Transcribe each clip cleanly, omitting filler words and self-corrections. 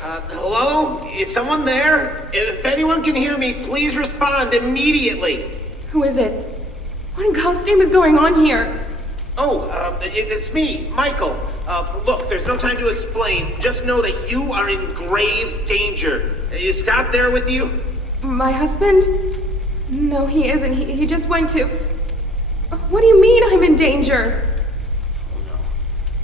Hello? Is someone there? If anyone can hear me, please respond immediately. Who is it? What in God's name is going on here? It's me, Michael. Look, there's no time to explain. Just know that you are in grave danger. Is Scott there with you? My husband? No, he isn't. He just went to... What do you mean I'm in danger?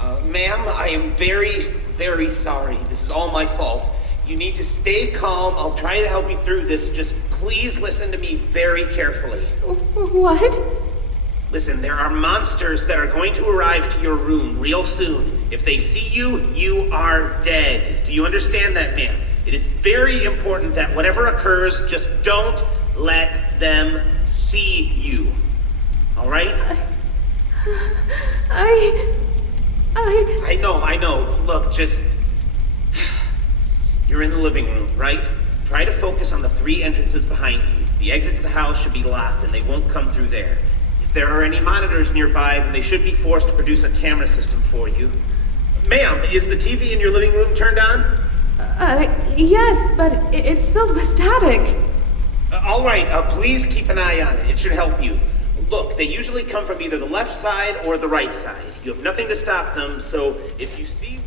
Oh, no. Ma'am, I am very, very sorry. This is all my fault. You need to stay calm. I'll try to help you through this. Just please listen to me very carefully. What? Listen, there are monsters that are going to arrive to your room real soon. If they see you, you are dead. Do you understand that, ma'am? It is very important that whatever occurs, just don't let them see you. All right? I know. Look, just... You're in the living room, right? Try to focus on the 3 entrances behind you. The exit to the house should be locked, and they won't come through there. If there are any monitors nearby, then they should be forced to produce a camera system for you. Ma'am, is the TV in your living room turned on? Yes, but it's filled with static. All right, please keep an eye on it. It should help you. Look, they usually come from either the left side or the right side. You have nothing to stop them, so if you see...